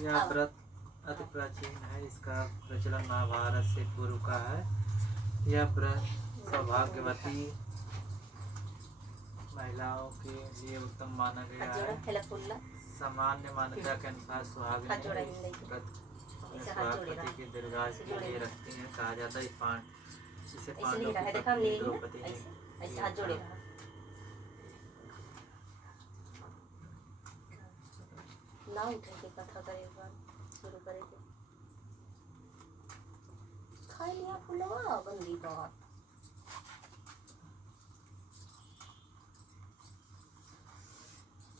यह व्रत अति प्राचीन है। इसका प्रचलन महाभारत से पूर्व का है। यह व्रत सौभाग्यवती महिलाओं के लिए उत्तम माना गया है। सामान्य मान्यता के अनुसार सुहागिनें व्रत अपने सुहागपति की दीर्घायु के लिए रखती हैं। कहा जाता है इसे पांडवों की पत्नी द्रौपदी ने ना उठे के कथा करे एक बार शुरू करे के खाई लिया फुलवा गंदी बात।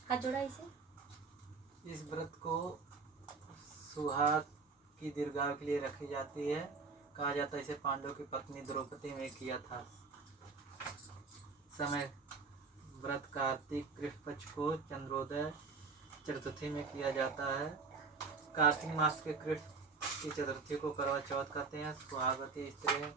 हाथ जोड़ा इसे। इस व्रत को सुहाग की दीर्घायु के लिए रखी जाती है। कहा जाता है इसे पांडवों की पत्नी द्रौपदी ने किया था। समय व्रत कार्तिक कृष्ण पक्ष को चंद्रोदय चतुर्थी में किया जाता है। कार्तिक मास के कृष्ण की चतुर्थी को करवा चौथ कहते हैं। सुहागवती स्त्रियों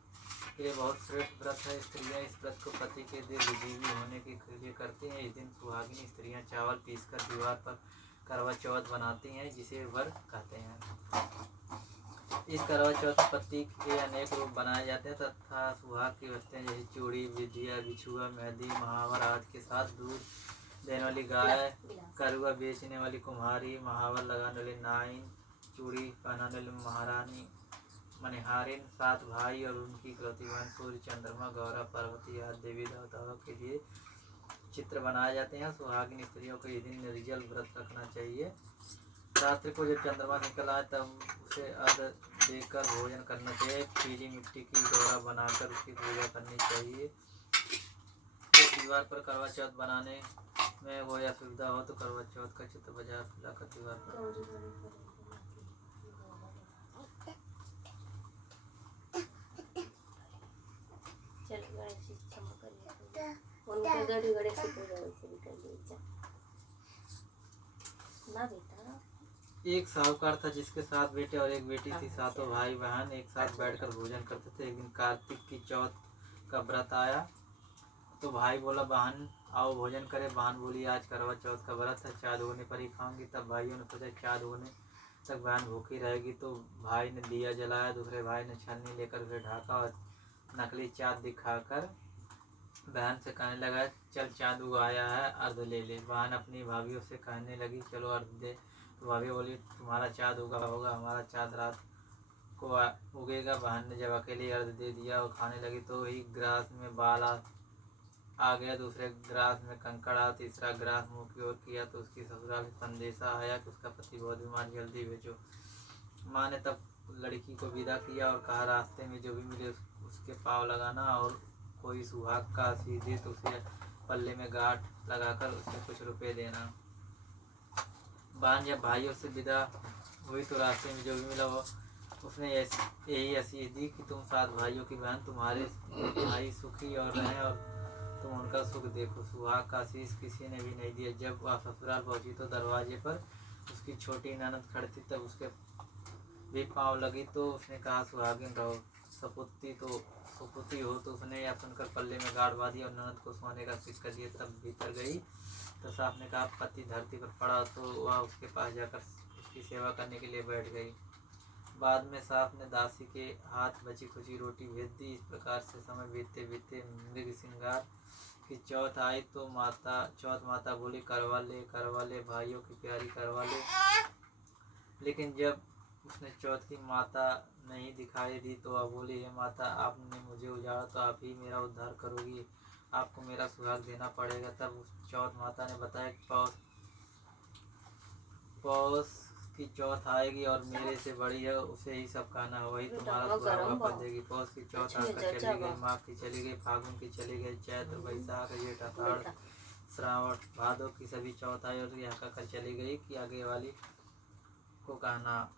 के लिए बहुत श्रेष्ठ व्रत है। स्त्रियां इस व्रत को पति के दीर्घजीवी होने के लिए करती हैं। इस दिन सुहागिनी स्त्रियां चावल पीसकर दीवार पर करवा चौथ बनाती हैं, जिसे व्रत कहते हैं। इस करवा चौथ पति के अनेक रूप बनाए जाते हैं तथा सुहाग की वस्तुएं जैसे चूड़ी, बिंदिया, बिछुआ, मेहंदी, महावर आदि के साथ दूध देने वाली गाय, करुआ बेचने वाली कुम्हारी, महावर लगाने वाली नाइन, चूड़ी पहनाने वाली महारानी, मनिहारिन, 7 भाई और उनकी इकलौती बहन सूर्य, चंद्रमा, गौरा, पार्वती आदि देवी देवताओं के लिए चित्र बनाए जाते हैं। सुहागिन स्त्रियों को यह दिन निर्जल व्रत रखना चाहिए। रात्रि को जब चंद्रमा निकल आए तब उसे अर्घ देकर भोजन करना चाहिए। पीली मिट्टी की गौरा बनाकर उसकी पूजा करनी चाहिए। जब दीवार पर करवा चौथ बनाने में कोई असुविधा हो तो करवा चौथ का चित्र बाजार लाकर दीवार पर एक साहूकार था जिसके 7 बेटे और 1 बेटी थी। सातों भाई बहन एक साथ बैठकर भोजन करते थे। एक दिन कार्तिक की चौथ का व्रत आया तो भाई बोला बहन आओ भोजन करें। बहन बोली आज करवा चौथ का व्रत है, चाँद होने पर ही खाऊंगी। तब भाइयों ने सोचा चाँद होने तक बहन भूखी रहेगी, तो भाई ने दिया जलाया। दूसरे भाई ने छलनी लेकर उसे ढाका और नकली चाँद दिखाकर बहन से कहने लगा चल चाँद उगाया है, अर्घ ले ले। बहन अपनी भाभीयों से कहने लगी चलो अर्घ दे। तो भाभी बोली तुम्हारा चाँद उगा होगा, हमारा चाँद रात को उगेगा। बहन ने जब अकेले अर्घ दे दिया और खाने लगी तो वही ग्रास में बाल आ गया, दूसरे ग्रास में कंकड़ आ, तीसरा ग्रास मुँह की ओर किया तो उसकी ससुराल से संदेशा आया कि उसका पति बहुत बीमार, जल्दी भेजो। माँ ने तब लड़की को विदा किया और कहा रास्ते में जो भी मिले उसके पाँव लगाना और कोई सुहाग का आशीष दे तो उसे पल्ले में गांठ लगाकर उसे कुछ रुपए देना। बहन जब भाइयों से विदा हुई तो रास्ते में जो भी मिला वो उसने यही आशीष दी कि तुम 7 भाइयों की बहन, तुम्हारे भाई सुखी और रहें और तुम उनका सुख देखो। सुहाग का आशीष किसी ने भी नहीं दिया। जब वह ससुराल पहुंची तो दरवाजे पर उसकी छोटी ननद खड़ी थी। तब उसके भी पाँव लगी तो उसने कहा सुहागिन रहो, सपुती हो। तो उसने यह सुनकर पल्ले में गाड़ बांधी और ननद को सोने का सिक्का दिया। तब भीतर गई तो सास ने कहा पति धरती पर पड़ा तो वह उसके पास जाकर उसकी सेवा करने के लिए बैठ गई। बाद में सास ने दासी के हाथ बची खुची रोटी भेज दी। इस प्रकार से समय बीतते बीतते मृग श्रृंगार की चौथ आई तो चौथ माता बोली करवा ले भाइयों की प्यारी करवा ले। लेकिन जब उसने चौथ की माता नहीं दिखाई दी तो वह बोली हे माता आपने मुझे उजाड़ा तो आप ही मेरा उद्धार करोगी, आपको मेरा सुहाग देना पड़ेगा। तब उस चौथ माता ने बताया कि पौष की चौथ आएगी और मेरे से बड़ी है, उसे ही सब कहना है, वही तुम्हारा सुहाग वापस देगी। पौष की चौथ आकर चली गई, माघ की चली गई, फागुन की चली गई, चैत्र, वैशाख, जेठ, आषाढ़, श्रावण, भादो की सभी चौथ आई और यह कहकर चली गई कि आगे वाली को कहना।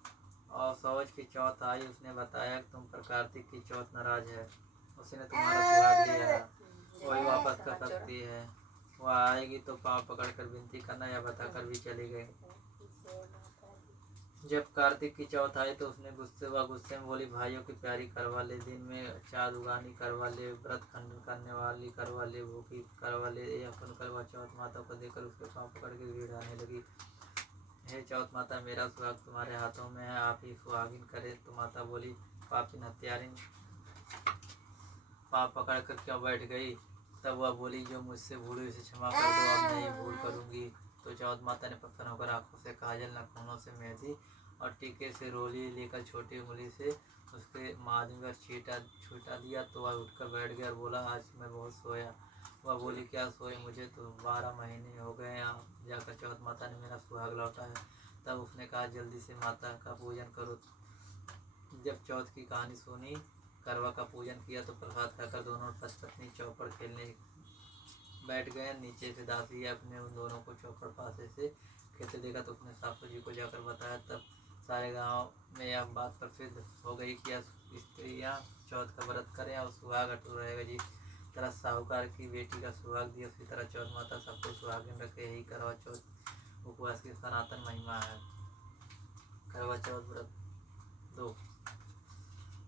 और सौज की चौथ आई, उसने बताया कि तुम पर कार्तिक की चौथ नाराज है, उसने तुम्हारा सुहाग लिया है, वही वापस कर सकती है। वह आएगी तो पाँव पकड़कर विनती करना, या बताकर भी चली गई। जब कार्तिक की चौथ आई तो उसने गुस्से में बोली भाइयों की प्यारी करवा ले, दिन में चाँद उगानी करवा ले, व्रत खंडन करने वाली करवा ले, भूखी करवा ले। यह सुनकर वह चौथ माता को देखकर उसके पाँव पकड़ के गिड़ाने लगी। हे चौथ माता, मेरा सुहाग तुम्हारे हाथों में है, आप ही सुहागिन करे। तो माता बोली, पापिन हत्यारिन, पाप पकड़ कर क्यों बैठ गई? तब वह बोली, जो मुझसे भूल हुई उसे क्षमा कर दो, अब नहीं भूल करूंगी। तो चौथ माता ने प्रसन्न होकर आंखों से काजल, नाखूनों से मेहंदी और टीके से रोली लेकर छोटी उंगली से उसके माध्यम पर छूटा दिया। तो वह उठकर बैठ गया और बोला, आज मैं बहुत सोया। वह बोली, क्या सोए, मुझे तो 12 महीने हो गए, आप जाकर चौथ माता ने मेरा सुहाग लौटाया। तब उसने कहा, जल्दी से माता का पूजन करो। जब चौथ की कहानी सुनी, करवा का पूजन किया, तो प्रसाद खाकर दोनों पति पत्नी चौपड़ खेलने बैठ गए। नीचे से दासी अपने उन दोनों को चौपड़ पासे से खेलते देखा, तो उसने सासू जी को जाकर बताया। तब सारे गांव में यह बात प्रसिद्ध हो गई कि स्त्रियाँ चौथ का व्रत करें और सुहाग अटूट रहेगा। जिस तरह साहूकार की बेटी का सुहाग दिया, उसी तरह चौथ माता सबको सुहागिन रखे। यही करवा चौथ उपवास की सनातन महिमा है। करवा चौथ व्रत 2।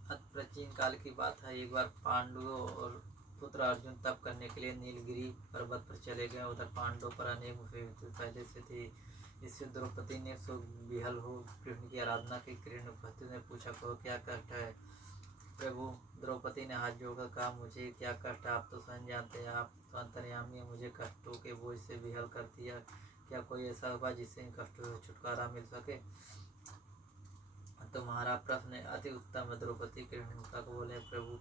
अति प्राचीन काल की बात है। एक बार पांडवों और पुत्र अर्जुन तप करने के लिए नीलगिरी पर्वत पर चले गए। उधर पांडवों पर अनेक मुसीबतें पहले से थी। इससे द्रौपदी ने सो विहल हो कृष्ण की आराधना की। कृष्ण भक्ति ने पूछा, कहो क्या कष्ट है? प्रभु, द्रौपदी ने हाथ जोड़कर कहा, मुझे क्या कष्ट है, आप तो स्वयं जानते हैं, आप तो अंतर्यामी हैं, मुझे कष्टों के बोझ से विहल कर दिया। क्या कोई ऐसा होगा जिससे इन कष्टों से छुटकारा मिल सके? तुम्हारा प्रश्न अति उत्तम है। द्रौपदी कृष्ण को बोले, प्रभु,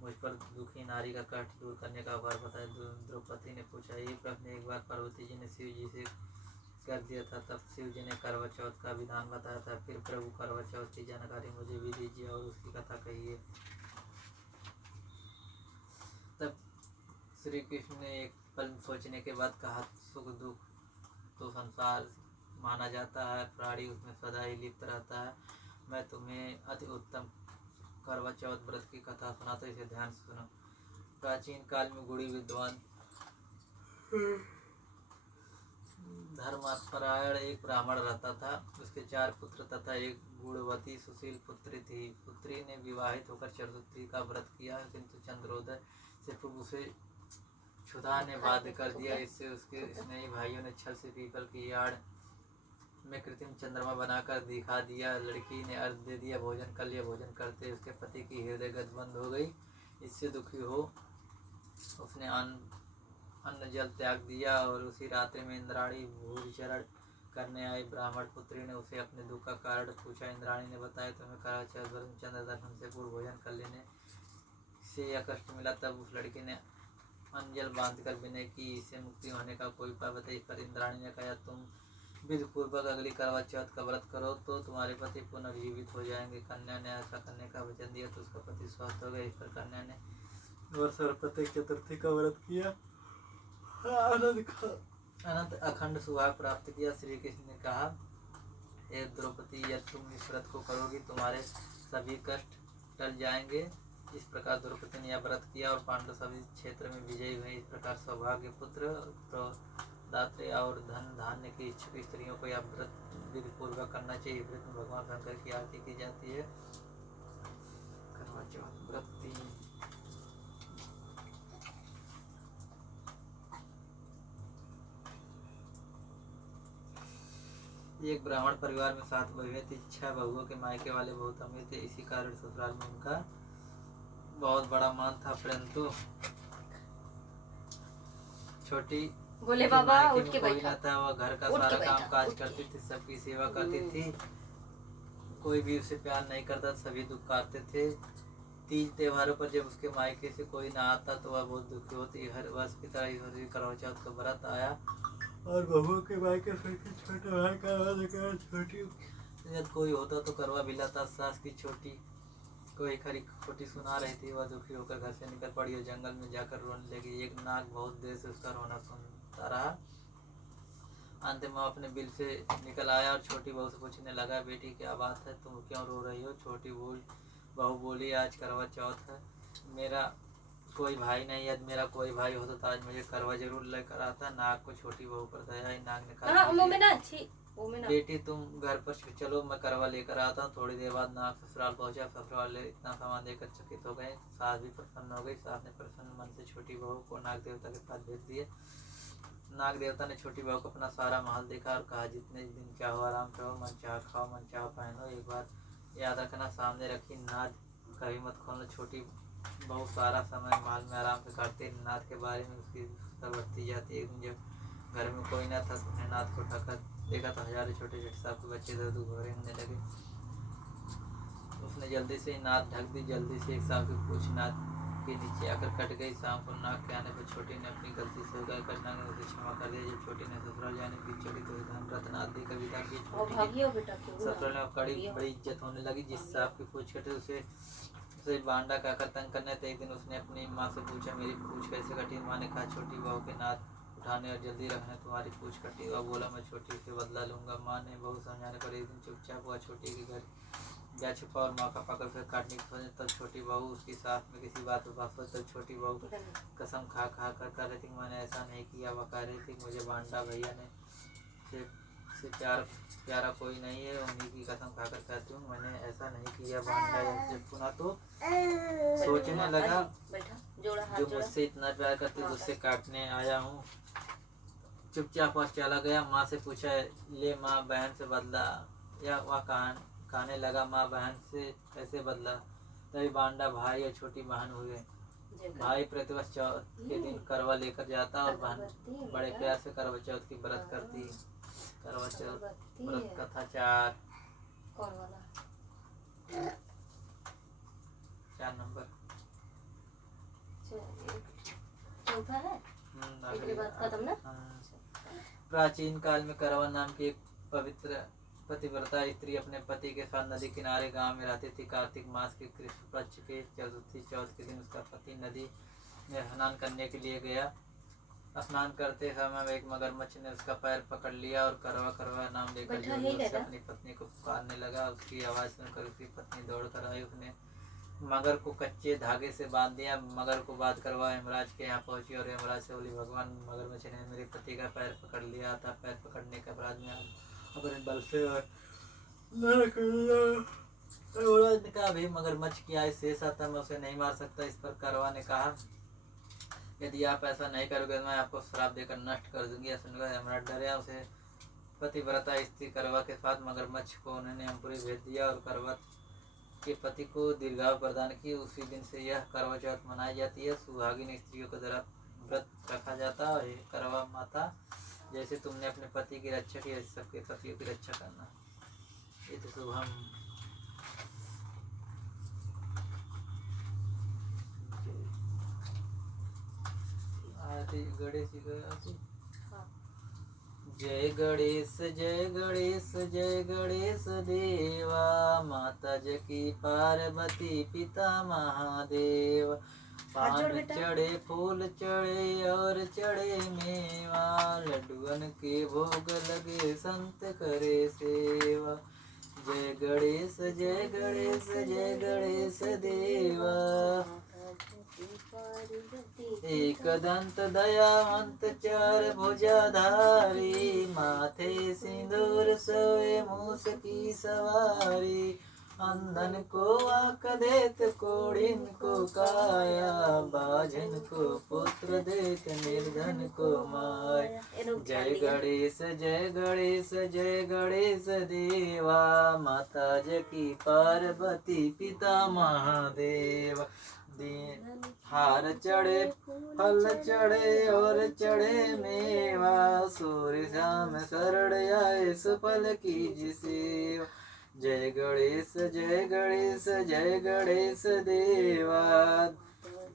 मुझ पर दुखी नारी का कष्ट दूर करने का उपाय बताए। द्रौपदी ने पूछा, ये प्रश्न एक बार पार्वती जी ने शिव जी से कर दिया था। तब शिव जी ने करवा चौथ का विधान बताया था। फिर प्रभु, करवा चौथ की जानकारी मुझे भी दीजिए और उसकी कथा कहिए। तब श्री कृष्ण ने एक पल सोचने के बाद कहा, सुख दुख तो संसार माना जाता है, प्राणी उसमें सदा ही लिप्त रहता है। मैं तुम्हें अति उत्तम करवा चौथ व्रत की कथा सुनाता, इसे ध्यान से सुनो। प्राचीन काल में गुणी विद्वान धर्मपरायण एक ब्राह्मण रहता था। उसके 4 पुत्र तथा एक गुणवती सुशील पुत्री थी। पुत्री ने विवाहित होकर चतुर्थी का व्रत किया, किंतु चंद्रोदय से पूर्व उसे क्षुधा ने बाध्य कर दिया। इससे उसके स्नेही भाइयों ने छल से पीपल की आड़ में कृत्रिम चंद्रमा बनाकर दिखा दिया। लड़की ने अर्घ दे दिया, भोजन कर लिया। भोजन करते उसके पति की हृदय गति बंद हो गई। इससे दुखी हो उसने अन्न जल त्याग दिया और उसी रात्रि में इंद्राणी भूरिचरण करने आई। ब्राह्मण पुत्री ने उसे अपने दुख का कारण पूछा। इंद्राणी ने बताया, तुम्हें करवा चौथ व्रत चंद्र दर्शन से पूर्व भोजन कर लेने से यह कष्ट मिला। तब उस लड़की ने अंजल बांधकर विनय की, इससे मुक्ति होने का कोई उपाय बताइए। इस पर इंद्राणी ने कहा, तुम विधि पूर्वक अगली करवा चौथ का व्रत करो तो तुम्हारे पति पुनर्जीवित हो जाएंगे। कन्या ने ऐसा करने का वचन दिया तो उसका पति स्वस्थ हो गया। इस पर कन्या ने वर्ष और प्रत्येक चतुर्थी का व्रत किया, अनंत अखंड सुहाग प्राप्त किया। श्री कृष्ण ने कहा, हे द्रौपदी, यदि तुम इस व्रत को करोगी तुम्हारे सभी कष्ट टल जाएंगे। इस प्रकार द्रौपदी ने यह व्रत किया और पांडव सभी क्षेत्र में विजयी हुए। इस प्रकार सौभाग्य, पुत्र, दात्रे और धन धान्य की इच्छुक स्त्रियों को यह व्रत विधि पूर्वक करना चाहिए। व्रत में भगवान शंकर की आरती की जाती है। करवा चौथ व्रत 3। एक ब्राह्मण परिवार में 7 बहुएं थी। 6 बहुओं के मायके वाले बहुत अमीर थे। इसी कारण ससुराल में उनका बहुत बड़ा मान था। परंतु छोटी बोले बाबा मायके उठ में के कोई बैठा, न था। वह घर का उठ के सारा बैठा, काम काज उठ के। करती थी, सबकी सेवा करती थी। कोई भी उसे प्यार नहीं करता, सभी दुख काटते थे। तीज त्योहारों पर जब उसके मायके से कोई ना आता तो वह बहुत दुखी होती। हर वर्ष की तरह इस वर्ष भी करवा चौथ का व्रत आया और बहुओं के मायके से छोटे भाई करवा छोटी यदि कोई होता तो करवा भी लाता। सास की छोटी कोई खरी खोटी सुना रही थी। वह दुखी होकर घर से निकल पड़ी और जंगल में जाकर रोने लगी। एक नाग बहुत देर से उसका रोना सुनता रहा। अंत में अपने बिल से निकल आया और छोटी बहू से पूछने लगा, बेटी क्या बात है, तुम क्यों रो रही हो? छोटी बहू बोली, आज करवा चौथ है, मेरा कोई भाई नहीं। यदि मेरा कोई भाई होता तो आज मुझे करवा जरूर लेकर आता। नाग को छोटी बहू पर दया आई। नाग ने कहा, बेटी तुम घर पर चलो, मैं करवा लेकर आता हूँ। थोड़ी देर बाद नाग ससुराल पहुंचा। ससुराल वाले इतना सामान देकर चकित हो गए। सास भी प्रसन्न हो गई। सास ने प्रसन्न मन से छोटी बहू को नाग देवता के पास भेज दिए। नाग देवता ने छोटी बहू को अपना सारा महल देखा और कहा, जितने दिन चाहो आराम से रहो, मन चाह खाओ, मन चाह पहनो, एक बार याद रखना सामने रखी नाद कभी मत खोलना। छोटी बहू सारा समय महल में आराम से काटती, नाद के बारे में उसकी उत्सुकता बढ़ती जाती। एक दिन जब घर में कोई न था तो उसने नाद को उठाकर देखा तो हजारों छोटे छोटे सांप के बच्चे इधर उधर घोरे होने लगे। उसने जल्दी से नाद ढक दी। जल्दी से एक सांप की पूंछ नाद के नीचे आकर कट गई। सांप को नाक के आने पर छोटी ने अपनी गलती से उगार कर नाग ने उसे क्षमा कर दिया। जब छोटी ने ससुराल जाने की चढ़ी तो धन रत्न आदि का विदा किया। छोटी के ससुराल में कड़ी बड़ी इज्जत होने लगी। जिस सांप की पूंछ कटे उसे बांडा कहकर तंग करने। तो एक दिन उसने अपनी माँ से पूछा, मेरी पूंछ कैसे कटी? माँ ने कहा, छोटी बहू के नाद उठाने और जल्दी रखने तुम्हारी पूंछ कटी। वह बोला, मैं छोटी से बदला लूंगा। माँ ने बहुत समझाने पर एक दिन चुपचाप हुआ छोटी के घर जा छुपा और माँ का पकड़ कर काटने की सोचे। तब छोटी बहू उसकी साथ में किसी बात पर बात हो। तब छोटी बहू कसम खा खा कर कह रही थी, मैंने ऐसा नहीं किया। वह कह रही थी, मुझे बांडा भैया ने से प्यारा कोई नहीं है, उन्हीं की कसम खाकर कहती हूँ मैंने ऐसा नहीं किया। बांडा जब सुना तो सोचने लगा, जो मुझसे इतना प्यार करती है उससे काटने आया हूँ। चुपचाप वह चला गया। माँ से पूछा, ले माँ बहन से बदला? या वह कहने लगा, माँ बहन से कैसे बदला? तभी बांडा भाई और छोटी बहन हुए। भाई प्रतिवर्ष चौथ के दिन करवा लेकर जाता और बहन बड़े प्यार से करवा चौथ की व्रत करती। करवा चौथ व्रत कथा 4 नंबर। प्राचीन काल में करवा नाम की एक पवित्र पतिव्रता स्त्री अपने पति के साथ नदी किनारे गांव में रहती थी। कार्तिक मास के कृष्ण पक्ष के चतुर्थी चौथ के दिन उसका पति नदी में स्नान करने के लिए गया। स्नान करते समय एक मगरमच्छ ने उसका पैर पकड़ लिया और करवा करवा नाम लेकर जोर से अपनी पत्नी को पुकारने लगा। उसकी आवाज़ सुनकर उसकी पत्नी दौड़ कर आई। उसने मगर को कच्चे धागे से बांध दिया। मगर को बात करवा यमराज के यहाँ पहुंची और यमराज से बोली, भगवान मगरमच्छ ने मेरे पति का पैर पकड़ लिया था। पैर पकड़ने के अपराध में अपने बल से यमराज ने कहा, भाई मगरमच्छ की आयु शेष आता, मैं उसे नहीं मार सकता। इस पर करवा ने कहा, यदि आप ऐसा नहीं करोगे मैं आपको श्राप देकर नष्ट कर दूंगी। सुनकर यमराज डरा। उसे पतिव्रता स्त्री करवा के साथ मगरमच्छ को उन्होंने अंकुरी भेज दिया और करवा के पति को दीर्घायु प्रदान की। उसी दिन से यह करवा चौथ मनाई जाती है। सुहागिन स्त्रियों के द्वारा व्रत रखा जाता है। करवा माता, जैसे तुमने अपने पति की रक्षा की, सबके पतियों की रक्षा करना। ये तो शुभम। गणेश जी जय गणेश जय गणेश जय गणेश देवा। माता जकी पार्वती पिता महादेव। पान चढ़े फूल चढ़े और चढ़े मेवा। लड्डुअन के भोग लगे संत करे सेवा। जय गणेश जय गणेश जय गणेश देवा। एक दंत दयावंत चार भुजाधारी। माथे सिंदूर सोए मूस की सवारी। अंधन को आँख देत कोढ़िन को काया। बाझन को पुत्र देत निर्धन को माया। जय गणेश जय गणेश जय गणेश देवा। माता जकी पार्वती पिता महादेव। हार चढ़े फल चढ़े और चढ़े मेवा। सूर्य श्याम शरण आए सुफल कीजिए सेवा। जय गणेश जय गणेश जय गणेश देवा।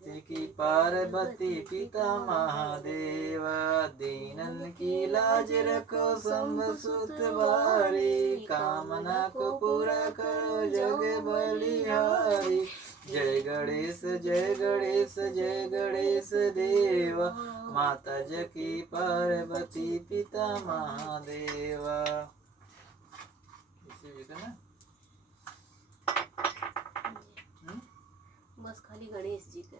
की पार्वती पिता महादेवा। दीनन की लाज रखो शंभु सुत बारी। कामना को पूरा करो जग बलिहारी। जय गणेश जय गणेश जय गणेश देवा। माता जकी पार्वती पिता महादेवा। बस खाली गणेश जी के।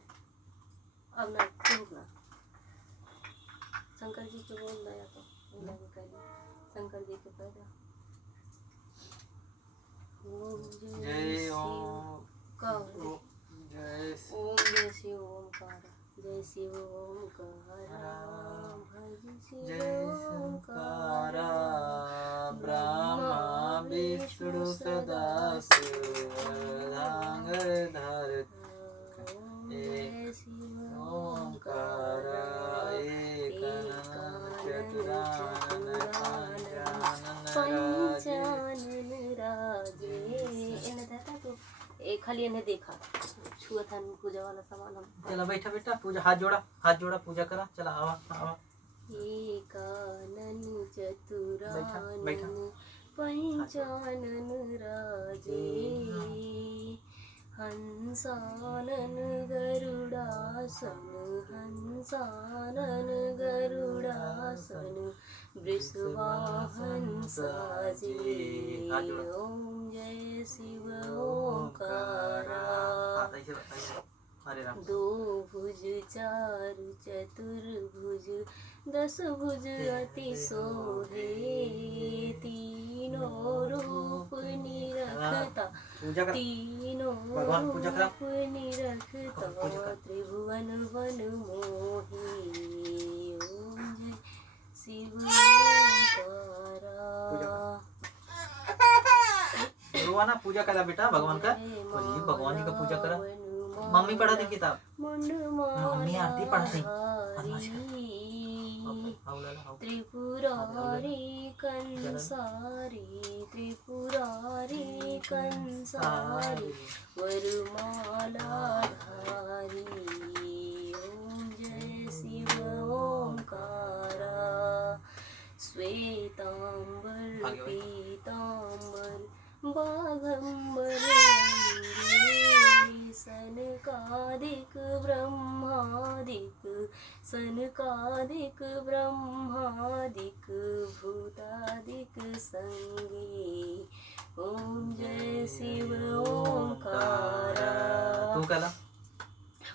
अब ना रुकना, शंकर जी के बोल दिया तो शंकर जी के पैदा। जय ओम जय शिव ओमकार। जय शिव ओंकारा भज शिव जय ओंकारा शंकरा ब्रह्मा विष्णु सदा शिवधांगर धर जय शिव ओंकारा एकानन चतुरानन पंचानन राजे। इन्हें देखा तो एक खाली इन्हें देखा छुआ था पूजा वाला सामान हम। चला बैठा बेटा पूजा हाथ जोड़ा पूजा करा। चला आवा आवा एकानन बैठा। चतुरानन पंचानन राजे हंसानन गरुड़ासन हंसानन गरुड़ासन वृषवाहन साजे। ओम जय शिव ओंकारा हरे राम। दो भुज चारु चतुर्भुज दस भुज अति सोहे तीनों रूप निरखता पूजा कर तीनों भगवान पूजा करा। रूप निरखता त्रिभुवन वन मोहे। ओम जय शिव ओंकारा। रोवाना पूजा करा बेटा भगवान का। बोलिए भगवान जी का पूजा करा। मम्मी पढ़ा दी किताब। मम्मी आरती पढ़ती। त्रिपुरारी कंसारी त्रिपुरारी कंसारी वरमाला धारी। ओम जय शिव ओंकारा। श्वेतांबर पीतांबर बाघंबर सनकादिक ब्रह्मादिक सनकादिक ब्रह्मादिक भूतादिक संगे। ओम जय शिव ओंकारा। तू कला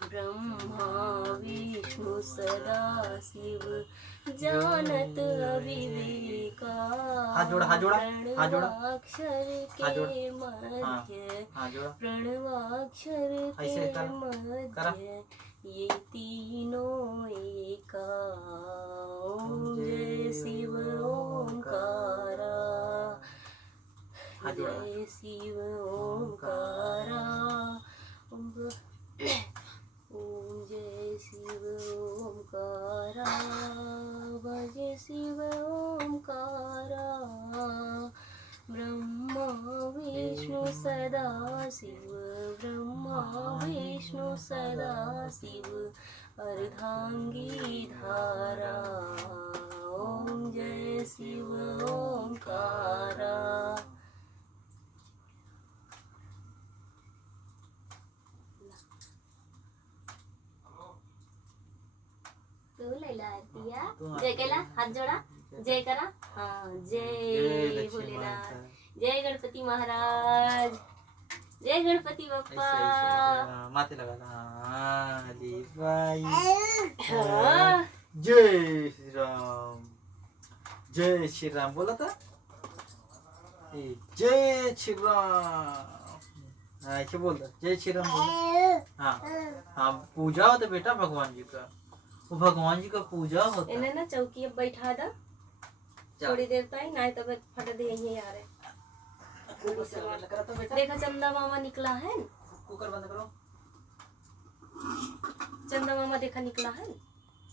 ब्रह्मा विष्णु सदा शिव जानत अविवेका। हाथ जोड़ा प्रणवाक्षर के मध्य प्रणवाक्षर ऐसे के करा मध्य ये तीनों एका। ओम जय शिव ओंकारा जय शिव ओंकारा। ओम जय शिव ओंकारा भज शिव ओंकारा। ब्रह्मा विष्णु सदा शिव ब्रह्मा विष्णु सदा शिव अर्धांगी धारा। ओम जय शिव ओंकारा। तू लैला दिया जय केला हाथ जोड़ा जय करा। हाँ जय भोलेनाथ जय गणपति महाराज जय गणपति बप्पा। माथे लगा अली भाई। हाँ। जय श्री राम बोला था। जय श्री राम ऐसे बोल दो जय श्री राम बोल। हाँ हाँ पूजा होता बेटा भगवान जी का। वो भगवान जी का पूजा होता है। इन्हें ना चौकी अब बैठा दो थोड़ी देर तक ना तब फट दे यहीं आ रहे। देखा चंदा मामा निकला है। कुकर बंद करो। चंदा मामा देखा निकला है।